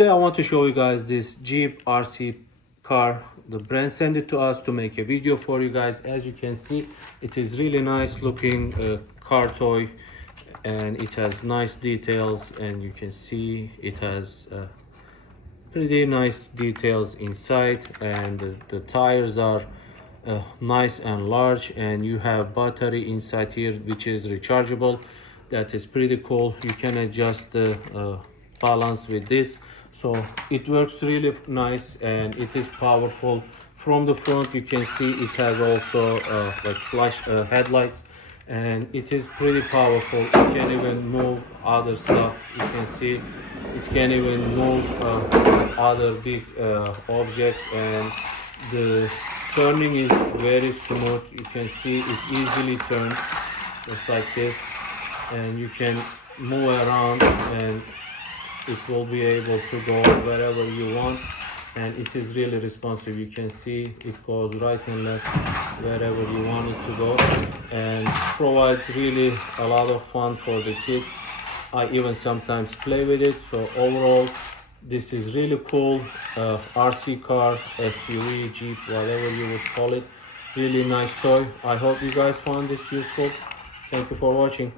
Today I want to show you guys this Jeep RC car. The brand sent it to us to make a video for you guys. As you can see, it is really nice looking car toy, and it has nice details, and you can see it has pretty nice details inside, and the tires are nice and large, and you have battery inside here which is rechargeable. That is pretty cool. You can adjust the balance with this, so it works really nice and it is powerful. From the front you can see it has also like flash headlights, and it is pretty powerful. You can even move other stuff. You can see it can even move other big objects, and the turning is very smooth. You can see it easily turns just like this, and you can move around and it will be able to go wherever you want, and it is really responsive. You can see it goes right and left wherever you want it to go, and provides really a lot of fun for the kids. I even sometimes play with it. So overall, this is really cool. RC car, SUV, Jeep, whatever you would call it. Really nice toy. I hope you guys found this useful. Thank you for watching.